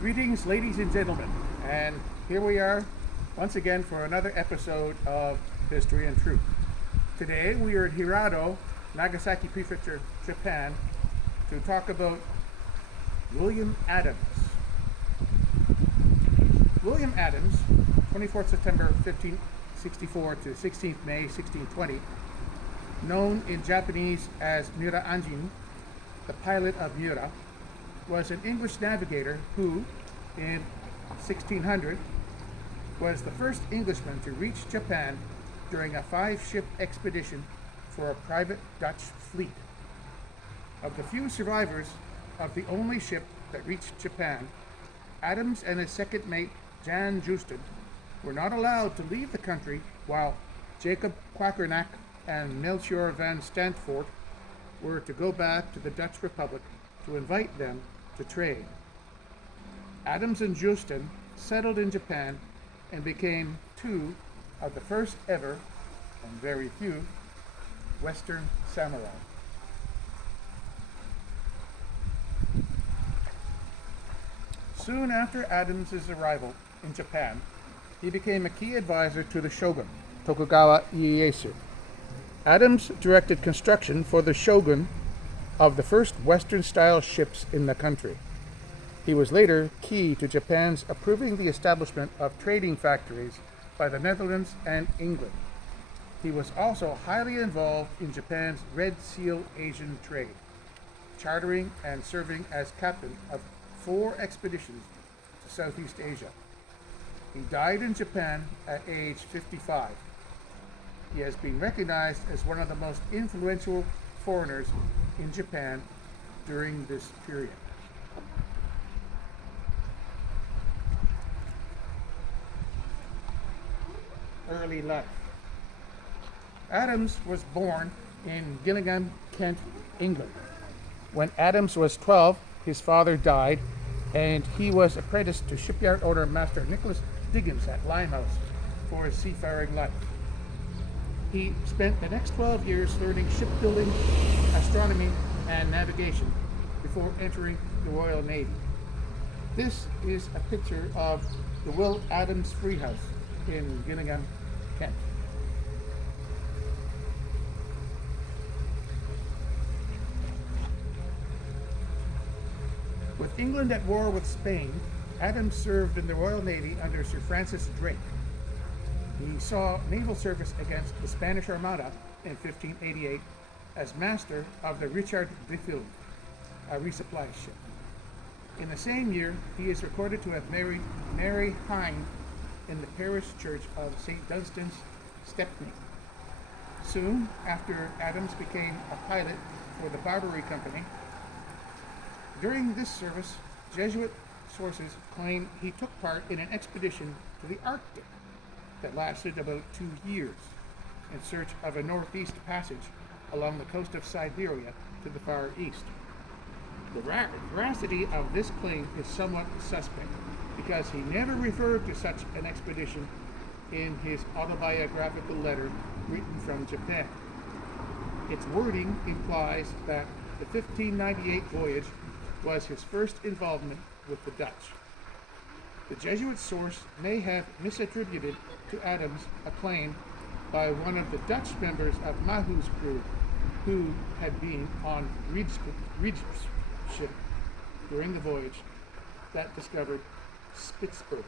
Greetings, ladies and gentlemen, and here we are once again for another episode of History and Truth. Today we are at Hirado, Nagasaki Prefecture, Japan, to talk about William Adams. William Adams, 24th September 1564 to 16th May 1620, known in Japanese as Miura Anjin, the pilot of Miura, was an English navigator who, in 1600, was the first Englishman to reach Japan during a 5-ship expedition for a private Dutch fleet. Of the few survivors of the only ship that reached Japan, Adams and his second mate, Jan Justin, were not allowed to leave the country, while Jacob Quakernack and Melchior van Stantvoort were to go back to the Dutch Republic to invite them to trade. Adams and Justin settled in Japan and became two of the first ever, and very few, Western samurai. Soon after Adams' arrival in Japan, he became a key advisor to the Shogun, Tokugawa Ieyasu. Adams directed construction for the Shogun of the first Western-style ships in the country. He was later key to Japan's approving the establishment of trading factories by the Netherlands and England. He was also highly involved in Japan's Red Seal Asian trade, chartering and serving as captain of 4 expeditions to Southeast Asia. He died in Japan at age 55. He has been recognized as one of the most influential foreigners in Japan during this period. Early life. Adams was born in Gillingham, Kent, England. When Adams was 12, his father died, and he was apprenticed to shipyard owner Master Nicholas Diggins at Limehouse for his seafaring life. He spent the next 12 years learning shipbuilding, astronomy, and navigation before entering the Royal Navy. This is a picture of the Will Adams Free House in Gillingham, Kent. With England at war with Spain, Adams served in the Royal Navy under Sir Francis Drake. He saw naval service against the Spanish Armada in 1588 as master of the Richard de Filde, a resupply ship. In the same year, he is recorded to have married Mary Hine in the parish church of St. Dunstan's, Stepney. Soon after, Adams became a pilot for the Barbary Company. During this service, Jesuit sources claim he took part in an expedition to the Arctic that lasted about 2 years in search of a northeast passage along the coast of Siberia to the Far East. The veracity of this claim is somewhat suspect because he never referred to such an expedition in his autobiographical letter written from Japan. Its wording implies that the 1598 voyage was his first involvement with the Dutch. The Jesuit source may have misattributed to Adams a claim by one of the Dutch members of Mahu's crew who had been on Reed's ship during the voyage that discovered Spitzbergen.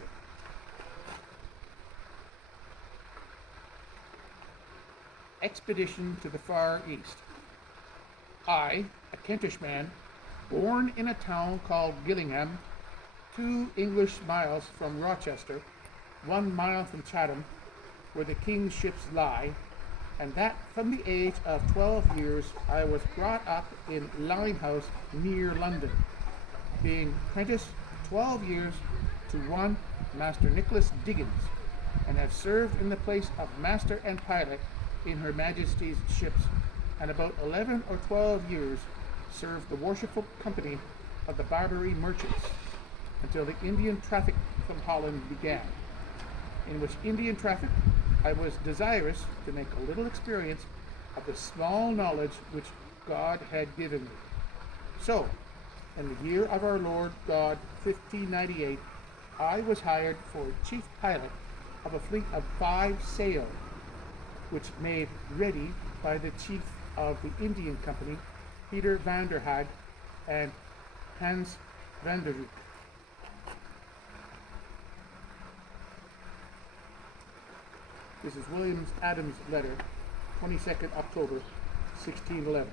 Expedition to the Far East. I, a Kentish man, born in a town called Gillingham, 2 English miles from Rochester, 1 mile from Chatham, where the king's ships lie, and that from the age of 12 years I was brought up in Limehouse near London, being apprenticed 12 years to one Master Nicholas Diggins, and have served in the place of master and pilot in Her Majesty's ships, and about 11 or 12 years served the worshipful company of the Barbary merchants until the Indian traffic from Holland began, in which Indian traffic I was desirous to make a little experience of the small knowledge which God had given me. So, in the year of our Lord God 1598, I was hired for chief pilot of a fleet of 5 sail, which made ready by the chief of the Indian Company, Peter van der Haag and Hans van der Roek. This is William Adams' letter, 22nd October, 1611.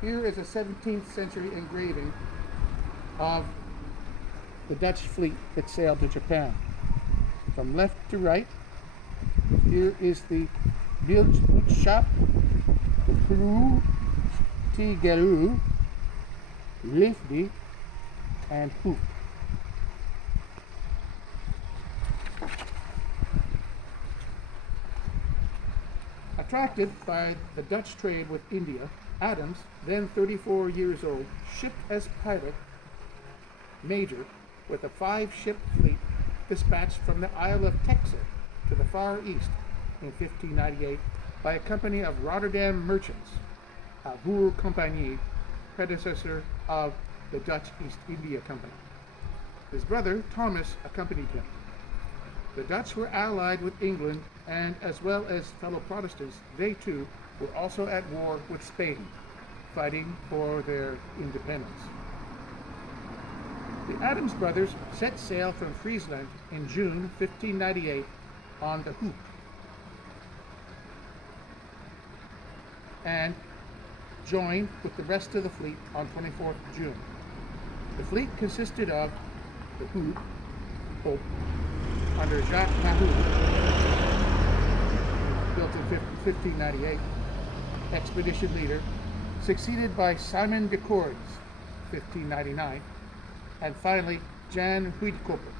Here is a 17th century engraving of the Dutch fleet that sailed to Japan. From left to right, here is the Beeldshap, the Peru, Tigeru, Lifty, and Hoop. Attracted by the Dutch trade with India, Adams, then 34 years old, shipped as pilot major with a 5-ship fleet dispatched from the Isle of Texel to the Far East in 1598 by a company of Rotterdam merchants, a Boer Compagnie, predecessor of the Dutch East India Company. His brother Thomas accompanied him. The Dutch were allied with England, and as well as fellow Protestants, they too were also at war with Spain, fighting for their independence. The Adams brothers set sail from Friesland in June 1598 on the Hoop, and joined with the rest of the fleet on 24th June. The fleet consisted of the Hoop, under Jacques Mahu, built in 1598, expedition leader, succeeded by Simon de Cordes, 1599, and finally Jan Huidkoper.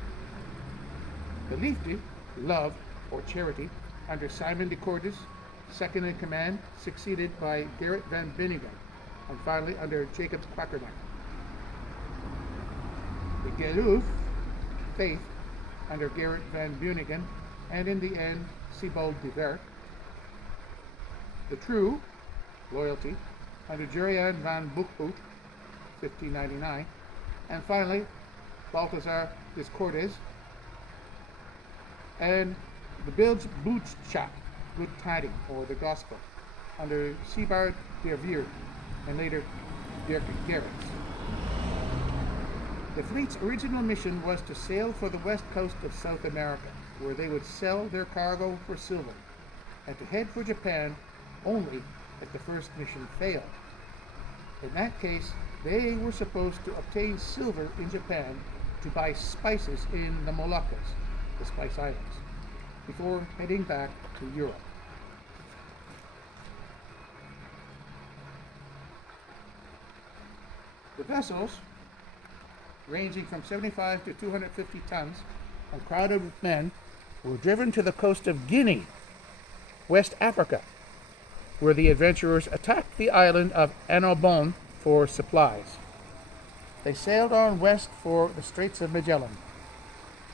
The Liefde, love or charity, under Simon de Cordes, second in command, succeeded by Gerrit van Binningen, and finally under Jacob Quackerdijk. The Geloof, faith, under Gerrit van Beuningen, and in the end, Sebald de Werk. The True, loyalty, under Jurian van Boekhout, 1599, and finally, Balthazar des Cordes, and the Beeldshap, good tiding, or the gospel, under Sebald de Veer, and later Dirk Gerrits. The fleet's original mission was to sail for the west coast of South America, where they would sell their cargo for silver, and to head for Japan only if the first mission failed. In that case, they were supposed to obtain silver in Japan to buy spices in the Moluccas, the Spice Islands, before heading back to Europe. The vessels, ranging from 75 to 250 tons and crowded with men, were driven to the coast of Guinea, West Africa, where the adventurers attacked the island of Annobon for supplies. They sailed on west for the Straits of Magellan.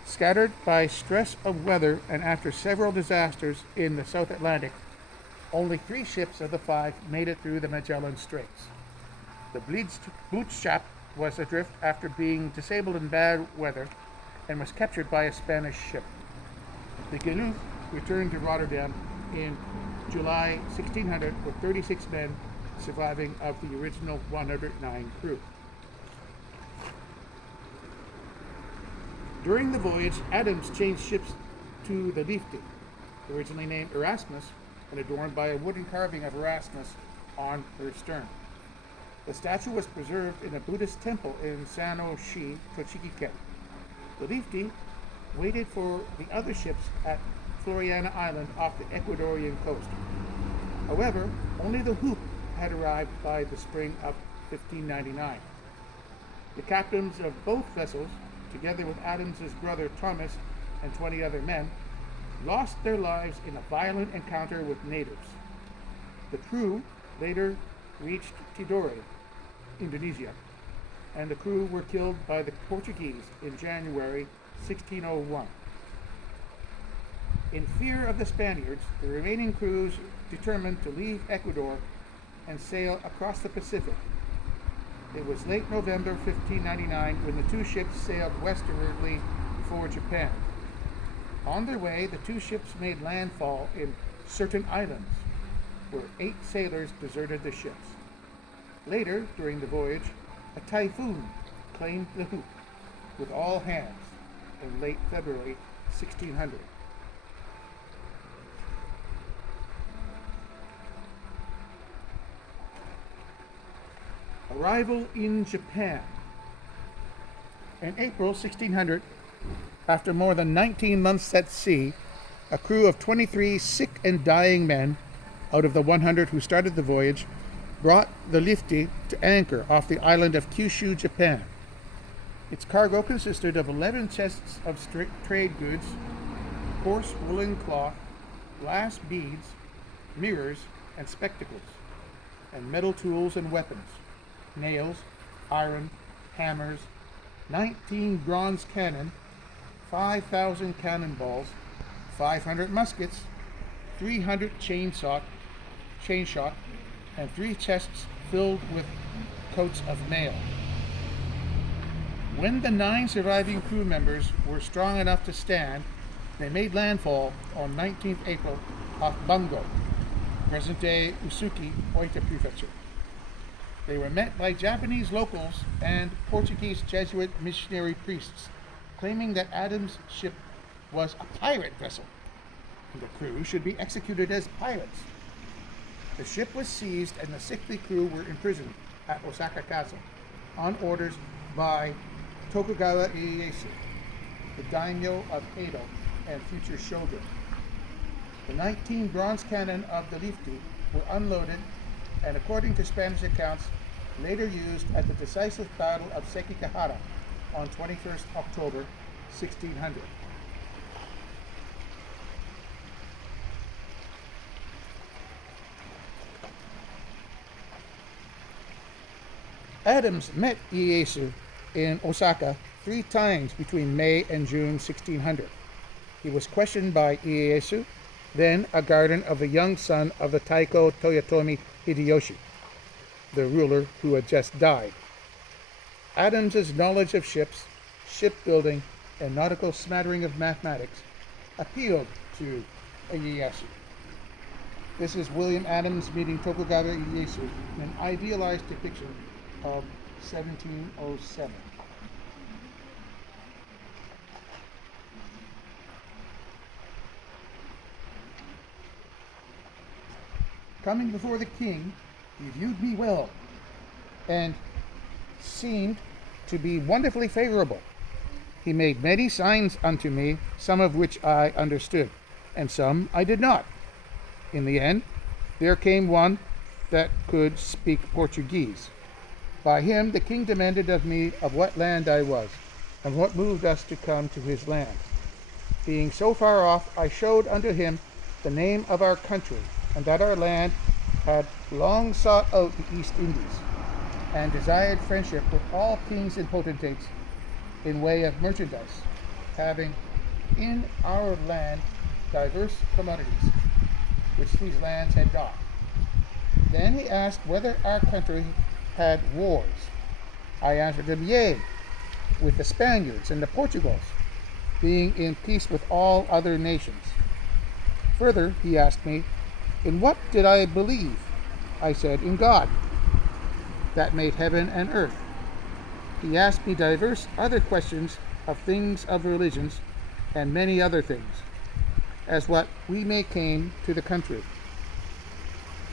Scattered by stress of weather and after several disasters in the South Atlantic, only 3 ships of the 5 made it through the Magellan Straits. The Beeldshap was adrift after being disabled in bad weather and was captured by a Spanish ship. The Geloof returned to Rotterdam in July 1600 with 36 men, surviving of the original 109 crew. During the voyage, Adams changed ships to the Liefde, originally named Erasmus and adorned by a wooden carving of Erasmus on her stern. The statue was preserved in a Buddhist temple in Sano-shi, Tochigi-ken. The Liefde waited for the other ships at Floriana Island off the Ecuadorian coast. However, only the Hoop had arrived by the spring of 1599. The captains of both vessels, together with Adams's brother Thomas and 20 other men, lost their lives in a violent encounter with natives. The crew later reached Tidore, Indonesia, and the crew were killed by the Portuguese in January 1601. In fear of the Spaniards, the remaining crews determined to leave Ecuador and sail across the Pacific. It was late November 1599 when the two ships sailed westwardly for Japan. On their way, the two ships made landfall in certain islands, where 8 sailors deserted the ships. Later, during the voyage, a typhoon claimed the Hoop with all hands in late February 1600. Arrival in Japan. In April 1600, after more than 19 months at sea, a crew of 23 sick and dying men, out of the 100 who started the voyage, brought the Lifty to anchor off the island of Kyushu, Japan. Its cargo consisted of 11 chests of trade goods, coarse woolen cloth, glass beads, mirrors, and spectacles, and metal tools and weapons, nails, iron, hammers, 19 bronze cannon, 5,000 cannonballs, 500 muskets, 300 chain shot, and 3 chests filled with coats of mail. When the 9 surviving crew members were strong enough to stand, they made landfall on 19th April off Bungo, present-day Usuki, Oita Prefecture. They were met by Japanese locals and Portuguese Jesuit missionary priests, claiming that Adams' ship was a pirate vessel, and the crew should be executed as pirates. The ship was seized and the sickly crew were imprisoned at Osaka Castle on orders by Tokugawa Ieyasu, the daimyo of Edo and future shogun. The 19 bronze cannon of the Lifty were unloaded and, according to Spanish accounts, later used at the decisive Battle of Sekigahara on 21st October 1600. Adams met Ieyasu in Osaka 3 times between May and June 1600. He was questioned by Ieyasu, then a guardian of the young son of the Taiko Toyotomi Hideyoshi, the ruler who had just died. Adams's knowledge of ships, shipbuilding, and nautical smattering of mathematics appealed to Ieyasu. This is William Adams meeting Tokugawa Ieyasu in an idealized depiction of 1707. Coming before the king, he viewed me well, and seemed to be wonderfully favorable. He made many signs unto me, some of which I understood, and some I did not. In the end, there came one that could speak Portuguese. By him the king demanded of me of what land I was, and what moved us to come to his land. Being so far off, I showed unto him the name of our country, and that our land had long sought out the East Indies, and desired friendship with all kings and potentates in way of merchandise, having in our land diverse commodities, which these lands had got. Then he asked whether our country had wars. I answered him, yea, with the Spaniards and the Portugals, being in peace with all other nations. Further, he asked me, in what did I believe? I said, in God, that made heaven and earth. He asked me divers other questions of things of religions, and many other things, as what we may came to the country.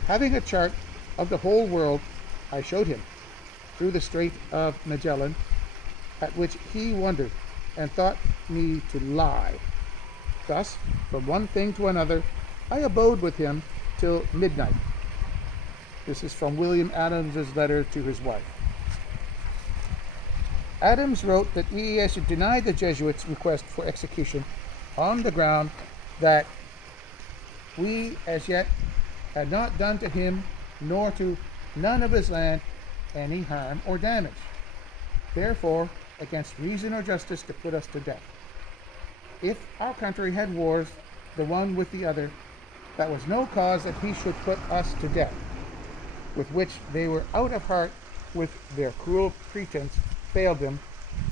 Having a chart of the whole world, I showed him, through the Strait of Magellan, at which he wondered, and thought me to lie. Thus, from one thing to another, I abode with him till midnight. This is from William Adams's letter to his wife. Adams wrote that Ieyasu denied the Jesuits' request for execution on the ground that we as yet had not done to him nor to none of his land any harm or damage. Therefore, against reason or justice to put us to death. If our country had wars, the one with the other, that was no cause that he should put us to death, with which they were out of heart with their cruel pretense failed them,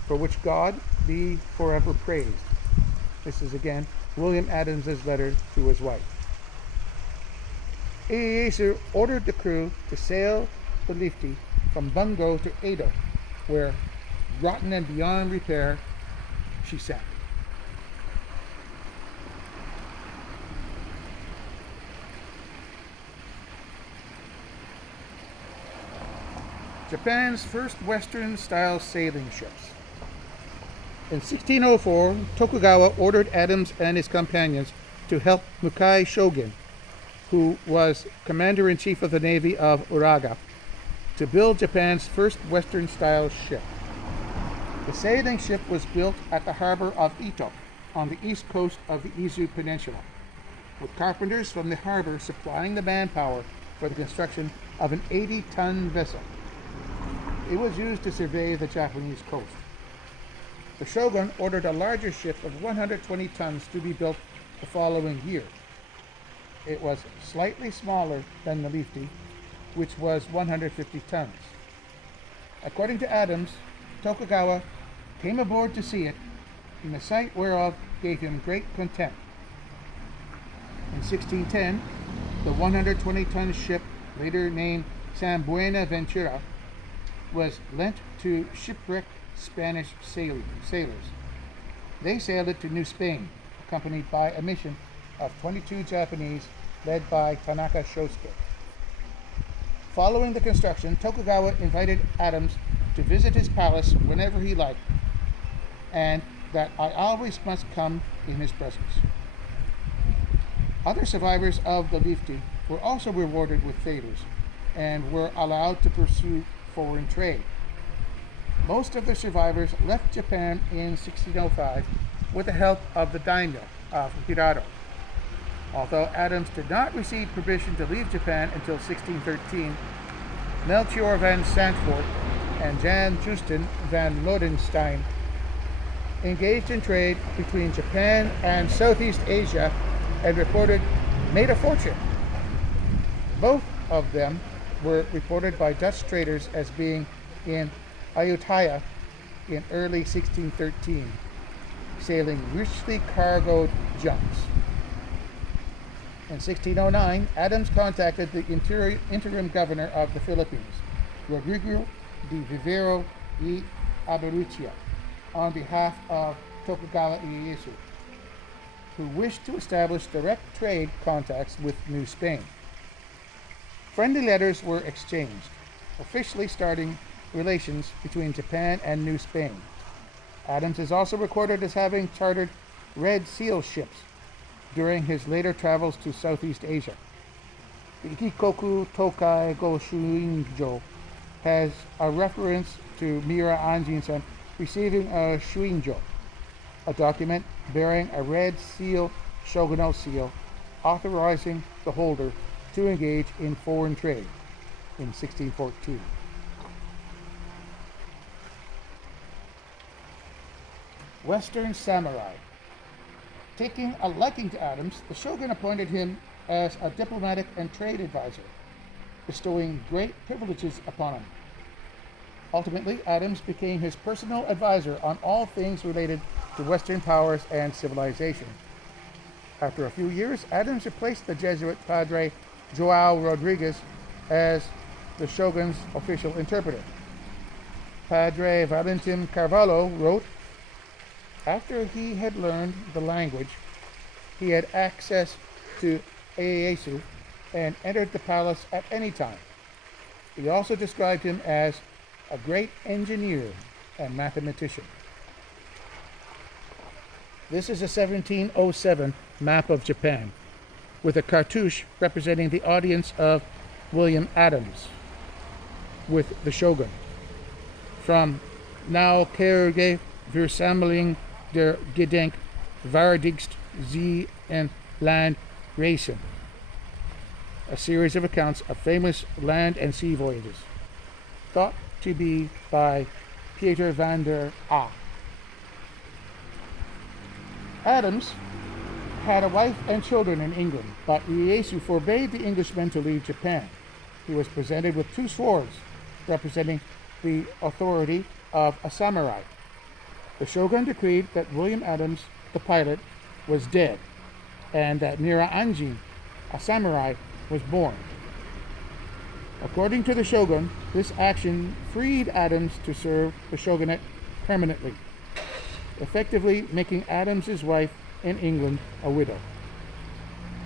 for which God be forever praised. This is again William Adams's letter to his wife. Ieyasu ordered the crew to sail the Lifty from Bungo to Edo, where, rotten and beyond repair, she sank. Japan's first Western-style sailing ships. In 1604, Tokugawa ordered Adams and his companions to help Mukai Shogun, who was commander-in-chief of the Navy of Uraga, to build Japan's first Western-style ship. The sailing ship was built at the harbor of Ito, on the east coast of the Izu Peninsula, with carpenters from the harbor supplying the manpower for the construction of an 80-ton vessel. It was used to survey the Japanese coast. The Shogun ordered a larger ship of 120 tons to be built the following year. It was slightly smaller than the Lifty, which was 150 tons. According to Adams, Tokugawa came aboard to see it, and the sight whereof gave him great content. In 1610, the 120-ton ship, later named San Buenaventura, was lent to shipwrecked Spanish sailors. They sailed it to New Spain, accompanied by a mission of 22 Japanese led by Tanaka Shosuke. Following the construction, Tokugawa invited Adams to visit his palace whenever he liked, and that I always must come in his presence. Other survivors of the Lifty were also rewarded with favors and were allowed to pursue foreign trade. Most of the survivors left Japan in 1605 with the help of the daimyo of Hirado. Although Adams did not receive permission to leave Japan until 1613, Melchior van Santvoort and Jan Justin van Lodenstein engaged in trade between Japan and Southeast Asia and reported made a fortune. Both of them were reported by Dutch traders as being in Ayutthaya in early 1613, sailing richly cargoed junks. In 1609, Adams contacted the interim governor of the Philippines, Rodrigo de Vivero y Aberrutia, on behalf of Tokugawa Ieyasu, who wished to establish direct trade contacts with New Spain. Friendly letters were exchanged, officially starting relations between Japan and New Spain. Adams is also recorded as having chartered Red Seal ships during his later travels to Southeast Asia. The Ikikoku Tokai Go Shuinjo has a reference to Miura Anjin-san receiving a Shuinjo, a document bearing a red seal, shogunal seal, authorizing the holder to engage in foreign trade in 1614. Western Samurai. Taking a liking to Adams, the shogun appointed him as a diplomatic and trade advisor, bestowing great privileges upon him. Ultimately, Adams became his personal advisor on all things related to Western powers and civilization. After a few years, Adams replaced the Jesuit Padre Joao Rodriguez as the shogun's official interpreter. Padre Valentin Carvalho wrote, after he had learned the language, he had access to Ieyasu and entered the palace at any time. He also described him as a great engineer and mathematician. This is a 1707 map of Japan, with a cartouche representing the audience of William Adams with the shogun. From Now Kerge Versammling der Gedenk Vaardigst Zee en Land Reizen, a series of accounts of famous land and sea voyages, thought to be by Pieter van der Aa. Adams had a wife and children in England, but Ieyasu forbade the Englishmen to leave Japan. He was presented with two swords representing the authority of a samurai. The shogun decreed that William Adams, the pilot, was dead, and that Miura Anjin, a samurai, was born. According to the shogun, this action freed Adams to serve the shogunate permanently, effectively making Adams's wife in England a widow.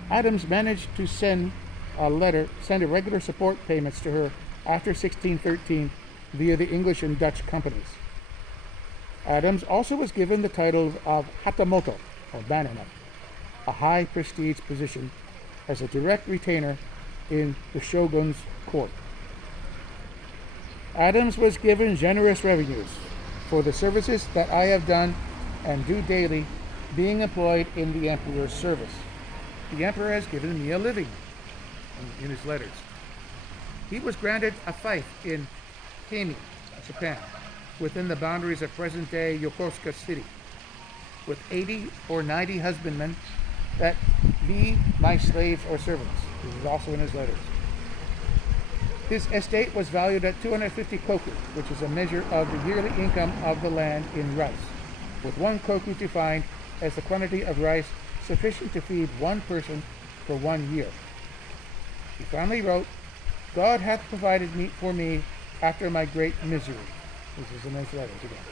Adams managed to send irregular support payments to her after 1613 via the English and Dutch companies. Adams also was given the title of Hatamoto, or baronet, a high prestige position as a direct retainer in the shogun's court. Adams was given generous revenues for the services that I have done and do daily, being employed in the emperor's service. The emperor has given me a living, in his letters. He was granted a fief in Kami, Japan, within the boundaries of present-day Yokosuka City, with 80 or 90 husbandmen that be my slaves or servants. This is also in his letters. His estate was valued at 250 koku, which is a measure of the yearly income of the land in rice, with 1 koku defined as the quantity of rice sufficient to feed one person for 1 year. He finally wrote, "God hath provided for me after my great misery." This is in his letters again.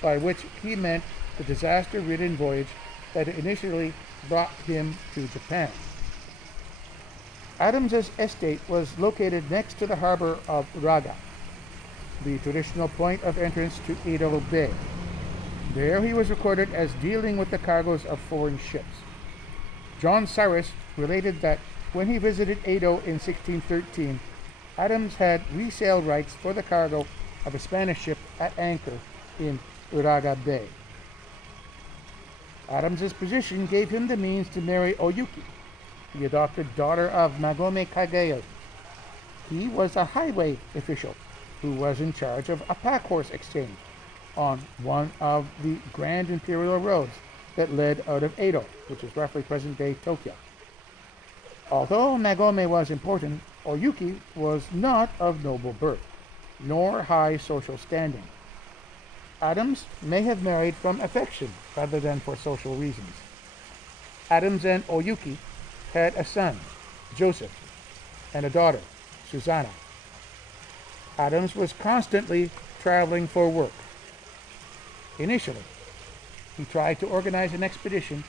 By which he meant the disaster-ridden voyage that initially brought him to Japan. Adams's estate was located next to the harbor of Uraga, the traditional point of entrance to Edo Bay. There he was recorded as dealing with the cargoes of foreign ships. John Cyrus related that when he visited Edo in 1613, Adams had resale rights for the cargo of a Spanish ship at anchor in Uraga Bay. Adams's position gave him the means to marry Oyuki, the adopted daughter of Magome Kageo. He was a highway official who was in charge of a pack horse exchange on one of the Grand Imperial roads that led out of Edo, which is roughly present-day Tokyo. Although Magome was important, Oyuki was not of noble birth, nor high social standing. Adams may have married from affection rather than for social reasons. Adams and Oyuki had a son, Joseph, and a daughter, Susanna. Adams was constantly traveling for work. Initially, he tried to organize an expedition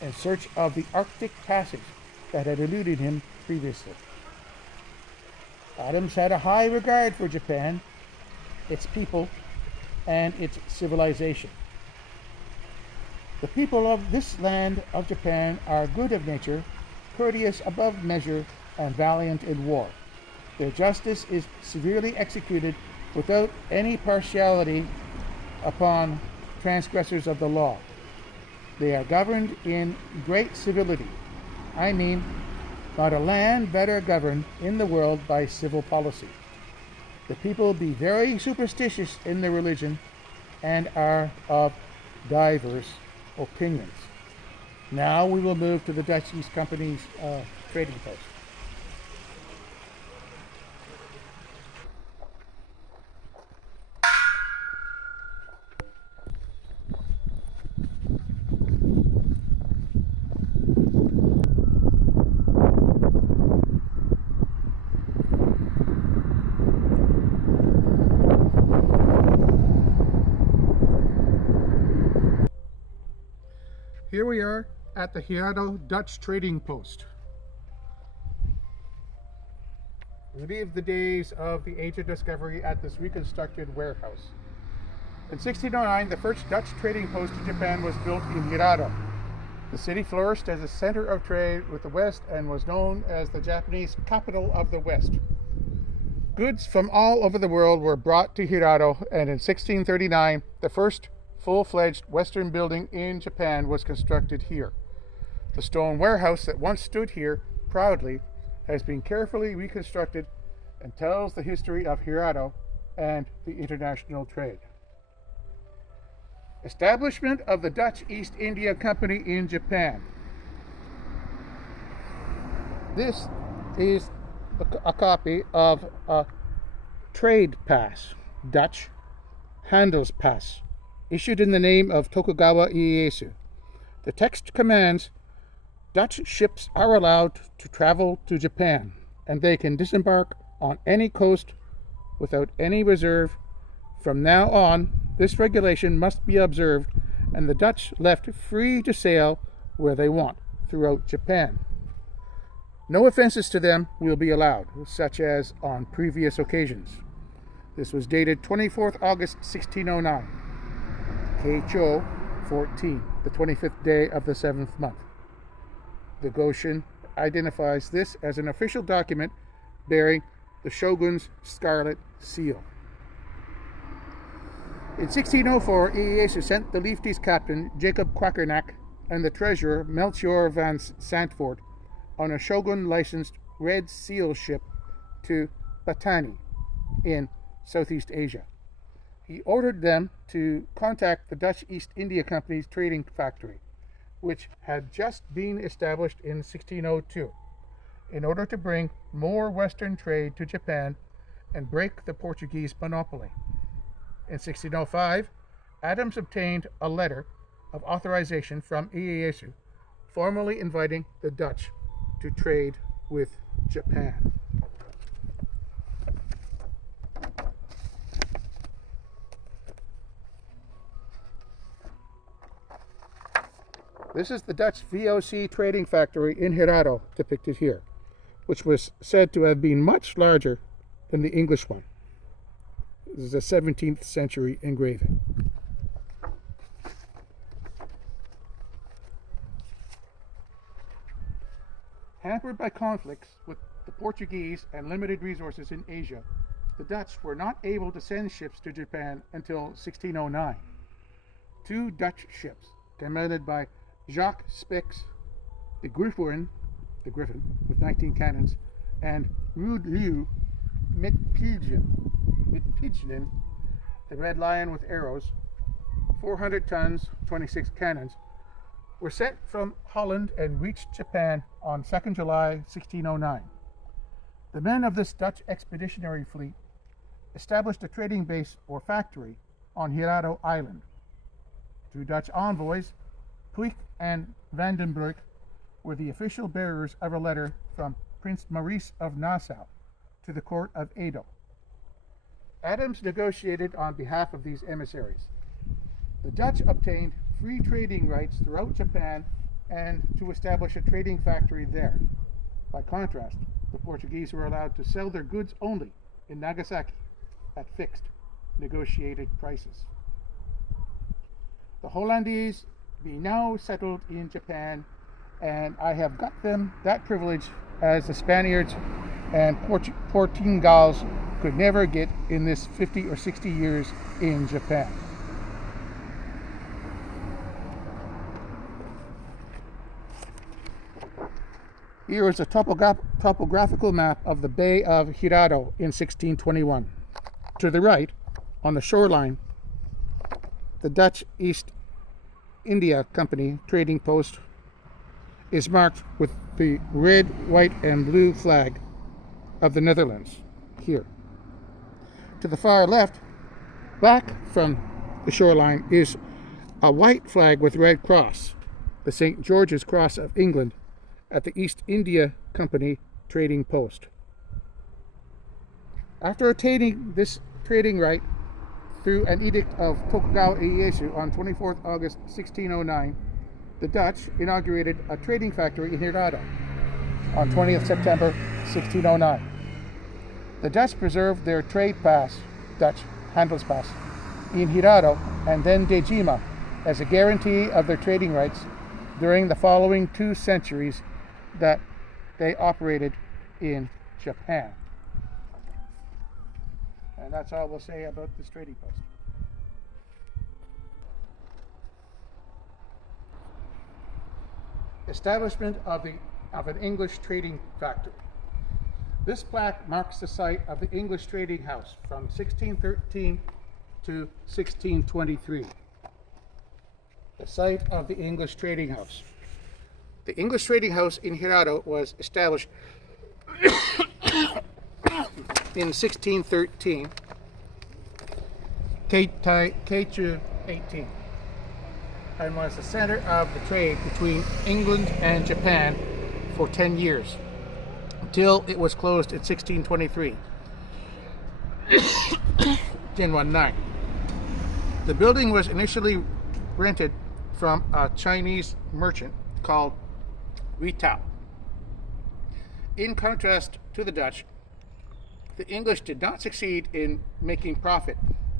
in search of the Arctic passage that had eluded him previously. Adams had a high regard for Japan, its people, and its civilization. The people of this land of Japan are good of nature, courteous above measure, and valiant in war. Their justice is severely executed without any partiality upon transgressors of the law. They are governed in great civility. I mean, not a land better governed in the world by civil policy. The people be very superstitious in their religion and are of diverse opinions. Now we will move to the Dutch East Company's trading post. Here we are at the Hirado Dutch Trading Post. We leave the days of the Age of Discovery at this reconstructed warehouse. In 1609, the first Dutch trading post in Japan was built in Hirado. The city flourished as a center of trade with the West and was known as the Japanese capital of the West. Goods from all over the world were brought to Hirado, and in 1639, the first full-fledged Western building in Japan was constructed here. The stone warehouse that once stood here proudly has been carefully reconstructed and tells the history of Hirado and the international trade. Establishment of the Dutch East India Company in Japan. This is a copy of a trade pass, Dutch Handelspass, issued in the name of Tokugawa Ieyasu. The text commands Dutch ships are allowed to travel to Japan, and they can disembark on any coast without any reserve. From now on, this regulation must be observed, and the Dutch left free to sail where they want throughout Japan. No offenses to them will be allowed, such as on previous occasions. This was dated 24th August 1609, Keicho 14, the 25th day of the 7th month. The Goshin identifies this as an official document bearing the Shogun's scarlet seal. In 1604, Ieyasu sent the Liefde's captain, Jacob Quakernack, and the treasurer, Melchior van Santvoort, on a Shogun-licensed Red Seal ship to Patani in Southeast Asia. He ordered them to contact the Dutch East India Company's trading factory, which had just been established in 1602, in order to bring more Western trade to Japan and break the Portuguese monopoly. In 1605, Adams obtained a letter of authorization from Ieyasu, formally inviting the Dutch to trade with Japan. This is the Dutch VOC trading factory in Hirado, depicted here, which was said to have been much larger than the English one. This is a 17th century engraving. Hampered by conflicts with the Portuguese and limited resources in Asia, the Dutch were not able to send ships to Japan until 1609. Two Dutch ships, commanded by Jacques Spix, the Griffin with 19 cannons, and Rude Liu Mitpidgen, the Red Lion with arrows, 400 tons, 26 cannons, were sent from Holland and reached Japan on 2nd July 1609. The men of this Dutch expeditionary fleet established a trading base or factory on Hirado Island. Two Dutch envoys, Puig and Vandenbroek, were the official bearers of a letter from Prince Maurice of Nassau to the court of Edo. Adams negotiated on behalf of these emissaries. The Dutch obtained free trading rights throughout Japan and to establish a trading factory there. By contrast, the Portuguese were allowed to sell their goods only in Nagasaki at fixed, negotiated prices. The Hollandese be now settled in Japan, and I have got them that privilege as the Spaniards and Portingals could never get in this 50 or 60 years in Japan. Here is a topographical map of the Bay of Hirado in 1621. To the right, on the shoreline, the Dutch East India Company trading post is marked with the red, white, and blue flag of the Netherlands, here. To the far left, back from the shoreline, is a white flag with red cross, the St. George's Cross of England, at the East India Company trading post. After attaining this trading right through an edict of Tokugawa Ieyasu on 24th August 1609, the Dutch inaugurated a trading factory in Hirado on 20th September 1609. The Dutch preserved their trade pass, Dutch Handelspass, in Hirado and then Dejima as a guarantee of their trading rights during the following 2 centuries that they operated in Japan. And that's all we'll say about this trading post. Establishment of an English trading factory. This plaque marks the site of the English trading house from 1613 to 1623. The site of the English trading house. The English trading house in Hirado was established in 1613, Keichu 18, and was the center of the trade between England and Japan for 10 years, until it was closed in 1623. Jin-19. The building was initially rented from a Chinese merchant called Ritao. In contrast to the Dutch, the English did not succeed in making profit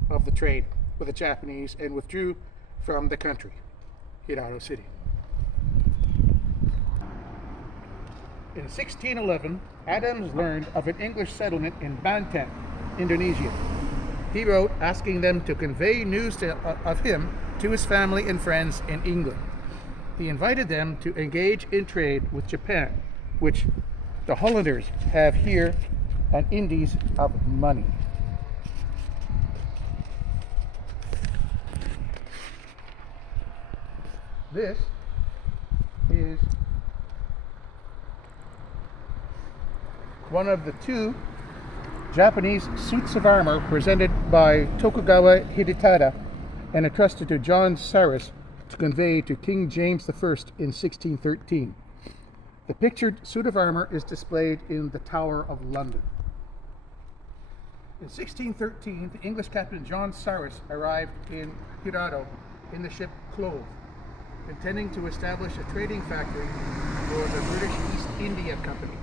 of the trade with the Japanese and withdrew from the country, Hirado City. In 1611, Adams learned of an English settlement in Banten, Indonesia. He wrote asking them to convey news of him to his family and friends in England. He invited them to engage in trade with Japan, which the Hollanders have here an Indies of money. This is one of the two Japanese suits of armor presented by Tokugawa Hidetada and entrusted to John Cyrus to convey to King James I in 1613. The pictured suit of armor is displayed in the Tower of London. In 1613, the English captain John Cyrus arrived in Hirado in the ship Clove, intending to establish a trading factory for the British East India Company.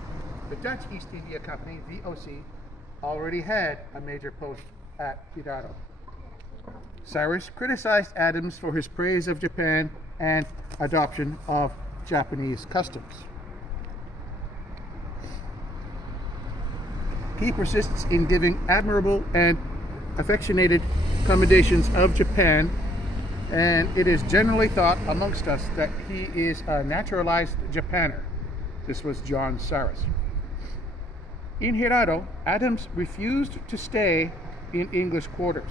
The Dutch East India Company, VOC, already had a major post at Hirado. Cyrus criticized Adams for his praise of Japan and adoption of Japanese customs. He persists in giving admirable and affectionated commendations of Japan, and it is generally thought amongst us that he is a naturalized Japaner. This was John Cyrus. In Hirado, Adams refused to stay in English quarters,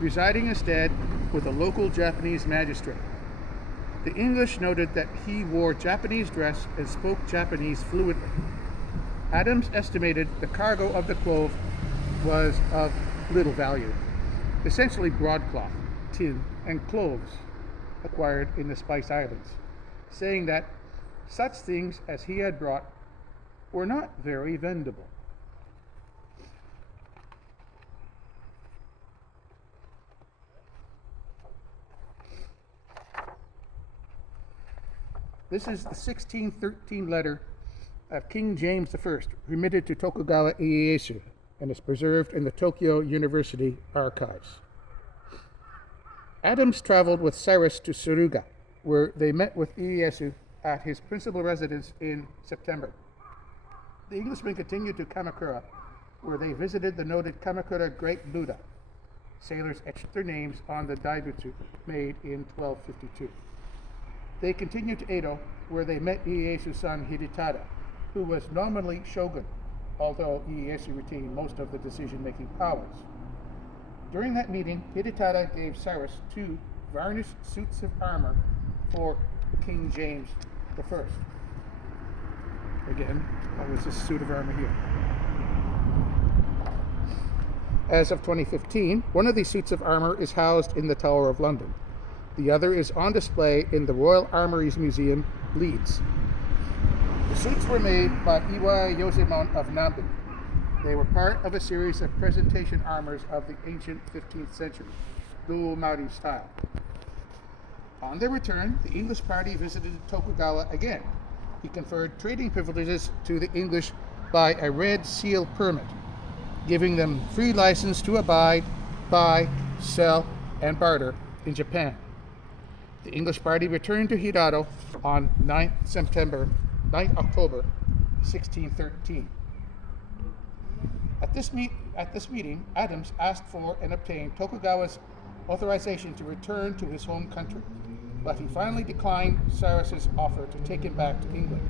residing instead with a local Japanese magistrate. The English noted that he wore Japanese dress and spoke Japanese fluently. Adams estimated the cargo of the Clove was of little value, essentially broadcloth, tin, and cloves acquired in the Spice Islands, saying that such things as he had brought were not very vendible. This is the 1613 letter of King James I, remitted to Tokugawa Ieyasu, and is preserved in the Tokyo University archives. Adams traveled with Cyrus to Suruga, where they met with Ieyasu at his principal residence in September. The Englishmen continued to Kamakura, where they visited the noted Kamakura Great Buddha. Sailors etched their names on the daibutsu made in 1252. They continued to Edo, where they met Ieyasu's son Hidetada, who was nominally shogun, although Ieyasu retained most of the decision-making powers. During that meeting, Hidetada gave Cyrus 2 varnished suits of armor for King James I. Again, that was this suit of armor here. As of 2015, one of these suits of armor is housed in the Tower of London. The other is on display in the Royal Armouries Museum, Leeds. The suits were made by Iwai Yosemon of Nambu. They were part of a series of presentation armors of the ancient 15th century, dual Maori style. On their return, the English party visited Tokugawa again. He conferred trading privileges to the English by a red seal permit, giving them free license to abide, buy, sell, and barter in Japan. The English party returned to Hirado on 9 October 1613. At this meeting, Adams asked for and obtained Tokugawa's authorization to return to his home country, but he finally declined Cyrus's offer to take him back to England.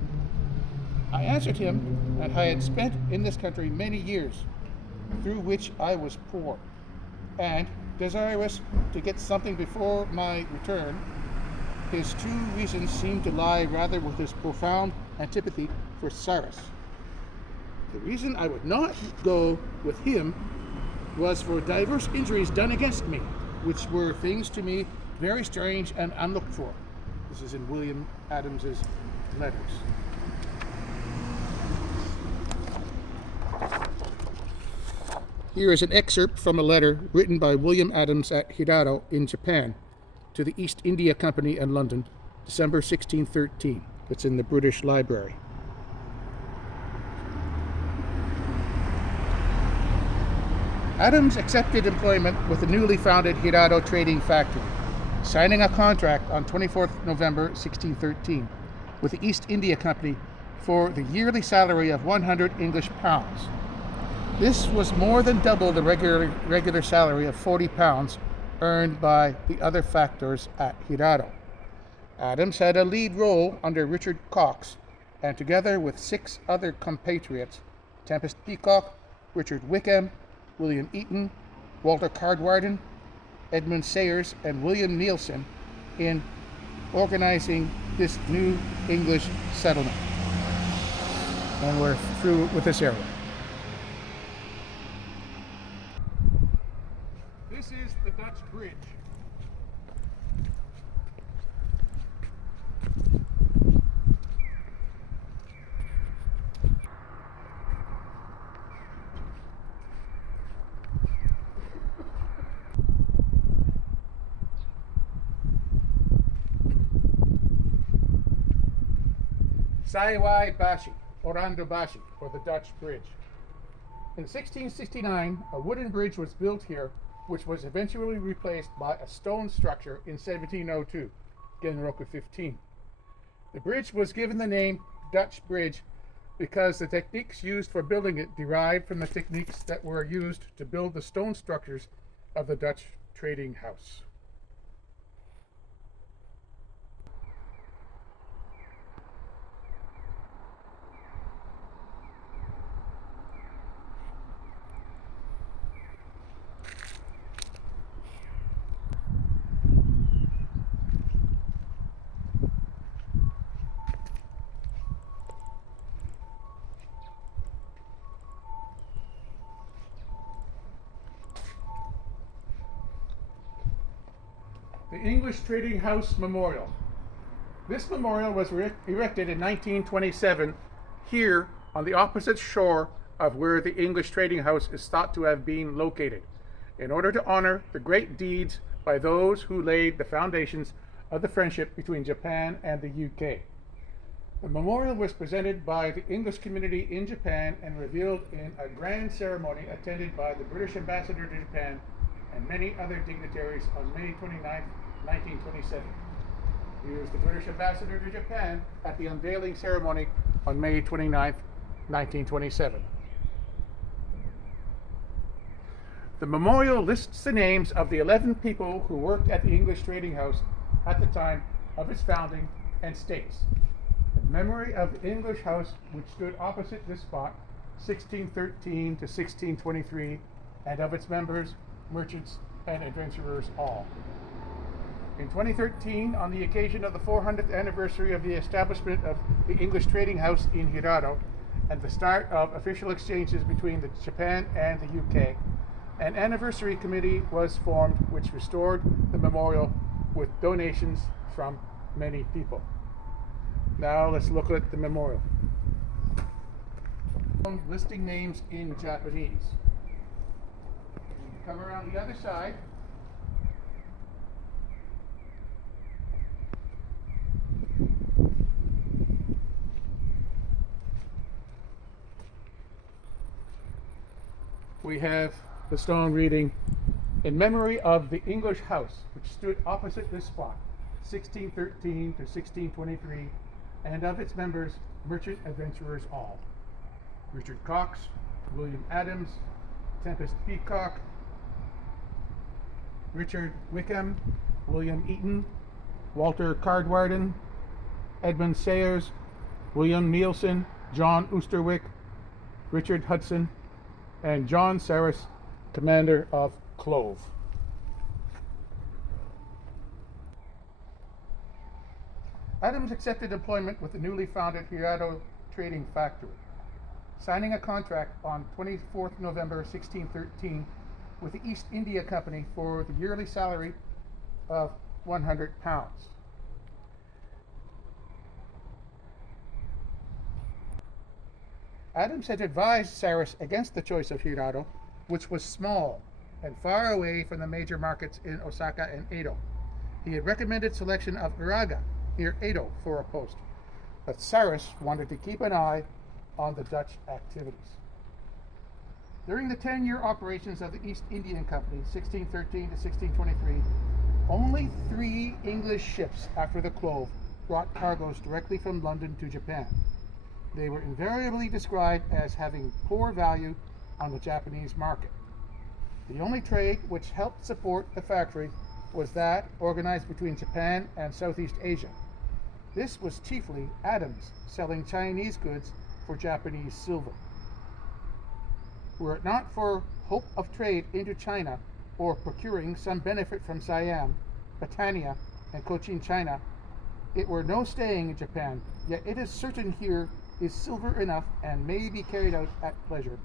I answered him that I had spent in this country many years, through which I was poor, and desirous to get something before my return, his true reasons seem to lie rather with his profound antipathy for Cyrus. The reason I would not go with him was for diverse injuries done against me, which were things to me very strange and unlooked for. This is in William Adams's letters. Here is an excerpt from a letter written by William Adams at Hirado in Japan to the East India Company in London, December 1613. It's in the British Library. Adams accepted employment with the newly founded Hirado Trading Factory, signing a contract on 24th November 1613 with the East India Company for the yearly salary of 100 English pounds. This was more than double the regular salary of 40 pounds earned by the other factors at Hirado. Adams had a lead role under Richard Cox, and together with 6 other compatriots, Tempest Peacock, Richard Wickham, William Eaton, Walter Cardwarden, Edmund Sayers, and William Nielsen, in organizing this new English settlement. And we're through with this area. This is the Dutch Bridge. Saiwai Bashi, Orando Bashi, or the Dutch Bridge. In 1669, a wooden bridge was built here, which was eventually replaced by a stone structure in 1702, Genroku 15. The bridge was given the name Dutch Bridge because the techniques used for building it derived from the techniques that were used to build the stone structures of the Dutch trading house. The English Trading House Memorial. This memorial was erected in 1927 here on the opposite shore of where the English Trading House is thought to have been located, in order to honor the great deeds by those who laid the foundations of the friendship between Japan and the UK. The memorial was presented by the English community in Japan and revealed in a grand ceremony attended by the British ambassador to Japan and many other dignitaries on May 29, 1927. Here's the British ambassador to Japan at the unveiling ceremony on May 29, 1927. The memorial lists the names of the 11 people who worked at the English Trading House at the time of its founding and states, in memory of the English house which stood opposite this spot, 1613 to 1623, and of its members, merchants, and adventurers all. In 2013, on the occasion of the 400th anniversary of the establishment of the English Trading House in Hirado and the start of official exchanges between Japan and the UK, an anniversary committee was formed which restored the memorial with donations from many people. Now let's look at the memorial. Listing names in Japanese. Come around the other side. We have the stone reading, in memory of the English house which stood opposite this spot, 1613 to 1623, and of its members, merchant adventurers all. Richard Cox, William Adams, Tempest Peacock, Richard Wickham, William Eaton, Walter Cardwarden, Edmund Sayers, William Nielsen, John Oosterwick, Richard Hudson, and John Saris, commander of Clove. Adams accepted employment with the newly founded Hirado Trading Factory, signing a contract on 24th November 1613 with the East India Company for the yearly salary of £100. Adams had advised Cyrus against the choice of Hirado, which was small and far away from the major markets in Osaka and Edo. He had recommended selection of Uraga, near Edo, for a post, but Cyrus wanted to keep an eye on the Dutch activities. During the 10-year operations of the East Indian Company, 1613 to 1623, only 3 English ships after the Clove brought cargoes directly from London to Japan. They were invariably described as having poor value on the Japanese market. The only trade which helped support the factory was that organized between Japan and Southeast Asia. This was chiefly Adams selling Chinese goods for Japanese silver. Were it not for hope of trade into China or procuring some benefit from Siam, Batania, and Cochin China, it were no staying in Japan, yet it is certain here is silver enough and may be carried out at pleasure,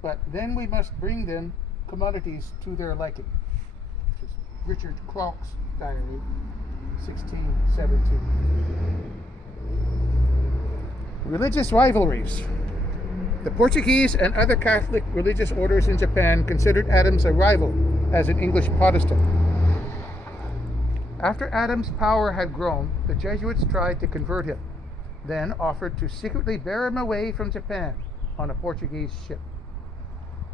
but then we must bring them commodities to their liking. This is Richard Crock's diary, 1617. Religious rivalries. The Portuguese and other Catholic religious orders in Japan considered Adams a rival as an English Protestant. After Adams' power had grown, the Jesuits tried to convert him, then offered to secretly bear him away from Japan on a Portuguese ship.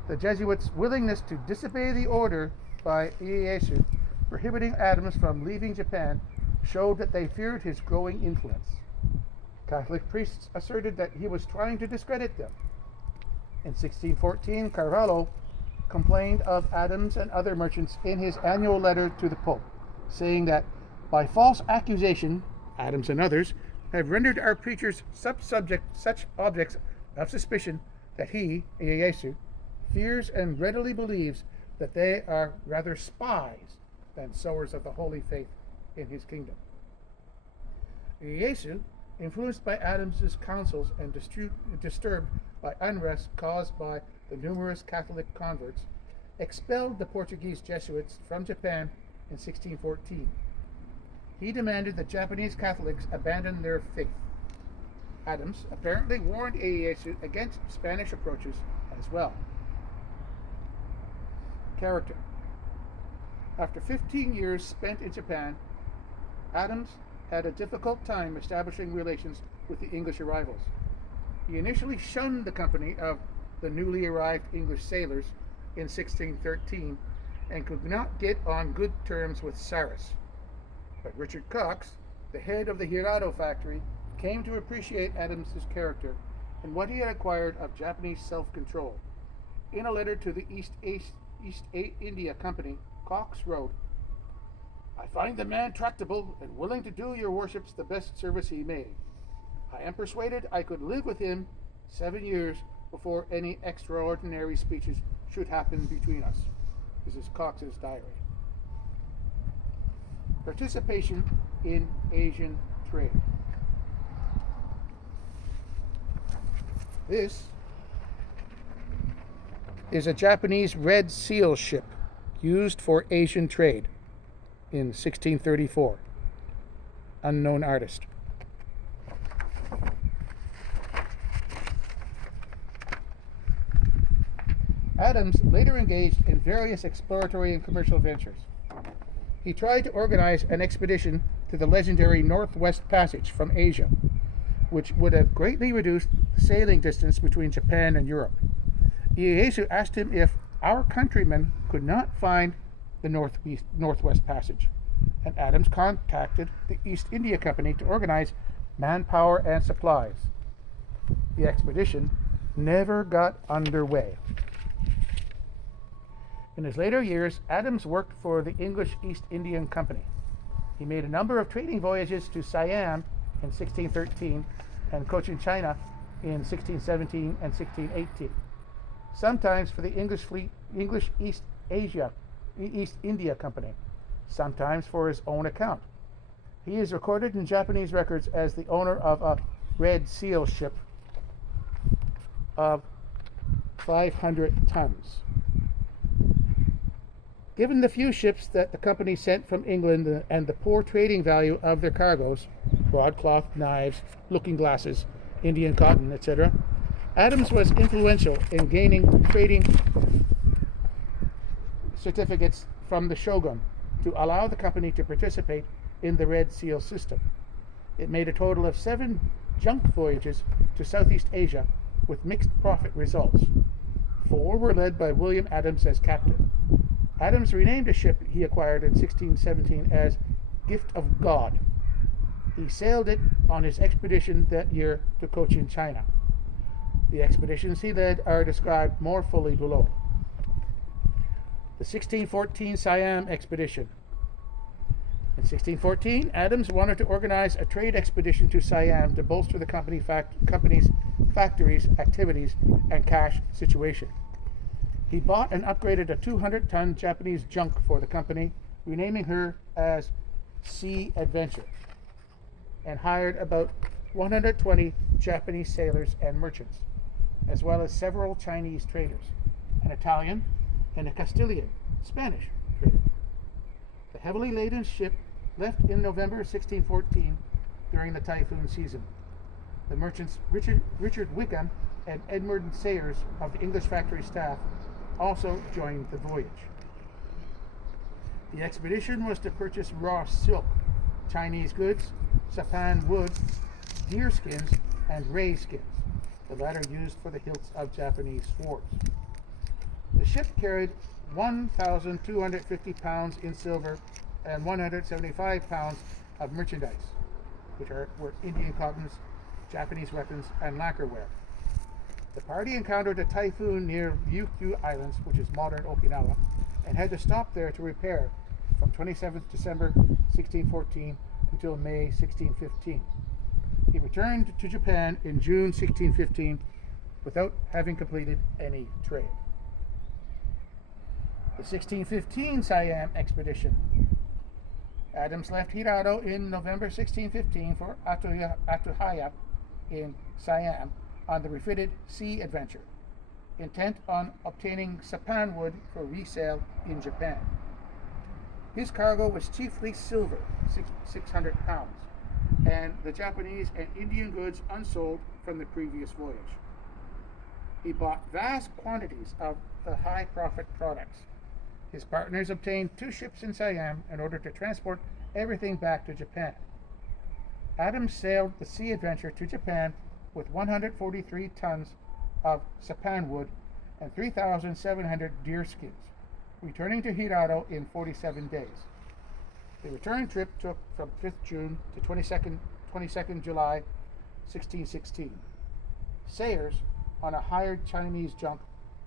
The Jesuits' willingness to disobey the order by Ieyasu prohibiting Adams from leaving Japan showed that they feared his growing influence. Catholic priests asserted that he was trying to discredit them. In 1614, Carvalho complained of Adams and other merchants in his annual letter to the Pope, saying that by false accusation, Adams and others have rendered our preachers such objects of suspicion that he, Ieyasu, fears and readily believes that they are rather spies than sowers of the holy faith in his kingdom. Ieyasu, influenced by Adams's counsels and disturbed by unrest caused by the numerous Catholic converts, expelled the Portuguese Jesuits from Japan in 1614. He demanded that Japanese Catholics abandon their faith. Adams apparently warned Ieyasu against Spanish approaches as well. Character. After 15 years spent in Japan, Adams had a difficult time establishing relations with the English arrivals. He initially shunned the company of the newly arrived English sailors in 1613 and could not get on good terms with Cyrus. But Richard Cox, the head of the Hirado factory, came to appreciate Adams's character and what he had acquired of Japanese self-control. In a letter to the East India Company, Cox wrote, "I find the man tractable and willing to do your worships the best service he may. I am persuaded I could live with him 7 years before any extraordinary speeches should happen between us." This is Cox's diary. Participation in Asian trade. This is a Japanese Red Seal ship used for Asian trade in 1634. Unknown artist. Adams later engaged in various exploratory and commercial ventures. He tried to organize an expedition to the legendary Northwest Passage from Asia, which would have greatly reduced the sailing distance between Japan and Europe. Ieyasu asked him if our countrymen could not find the Northwest Passage, and Adams contacted the East India Company to organize manpower and supplies. The expedition never got underway. In his later years, Adams worked for the English East Indian Company. He made a number of trading voyages to Siam in 1613 and Cochin China in 1617 and 1618, sometimes for the English East India Company, sometimes for his own account. He is recorded in Japanese records as the owner of a Red Seal ship of 500 tons. Given the few ships that the company sent from England and the poor trading value of their cargoes, broadcloth, knives, looking glasses, Indian cotton, etc., Adams was influential in gaining trading certificates from the Shogun to allow the company to participate in the Red Seal system. It made a total of 7 junk voyages to Southeast Asia with mixed profit results. 4 were led by William Adams as captain. Adams renamed a ship he acquired in 1617 as Gift of God. He sailed it on his expedition that year to Cochin, China. The expeditions he led are described more fully below. The 1614 Siam expedition. In 1614, Adams wanted to organize a trade expedition to Siam to bolster the company's factories, activities, and cash situation. He bought and upgraded a 200-ton Japanese junk for the company, renaming her as Sea Adventure, and hired about 120 Japanese sailors and merchants, as well as several Chinese traders, an Italian and a Castilian, Spanish trader. The heavily laden ship left in November 1614 during the typhoon season. The merchants Richard Wickham and Edmund Sayers of the English factory staff also joined the voyage. The expedition was to purchase raw silk, Chinese goods, sapan wood, deer skins, and ray skins, the latter used for the hilts of Japanese swords. The ship carried 1,250 pounds in silver and 175 pounds of merchandise, which were Indian cottons, Japanese weapons, and lacquerware. The party encountered a typhoon near Ryukyu Islands, which is modern Okinawa, and had to stop there to repair from 27th December 1614 until May 1615. He returned to Japan in June 1615 without having completed any trade. The 1615 Siam expedition. Adams left Hirado in November 1615 for Atuhaya in Siam on the refitted Sea Adventure, intent on obtaining sapan wood for resale in Japan. His cargo was chiefly silver, 600 pounds, and the Japanese and Indian goods unsold from the previous voyage. He bought vast quantities of the high-profit products. His partners obtained 2 ships in Siam in order to transport everything back to Japan. Adams sailed the Sea Adventure to Japan with 143 tons of sapan wood and 3,700 deer skins, returning to Hirado in 47 days. The return trip took from 5th June to 22nd July 1616. Sayers, on a hired Chinese junk,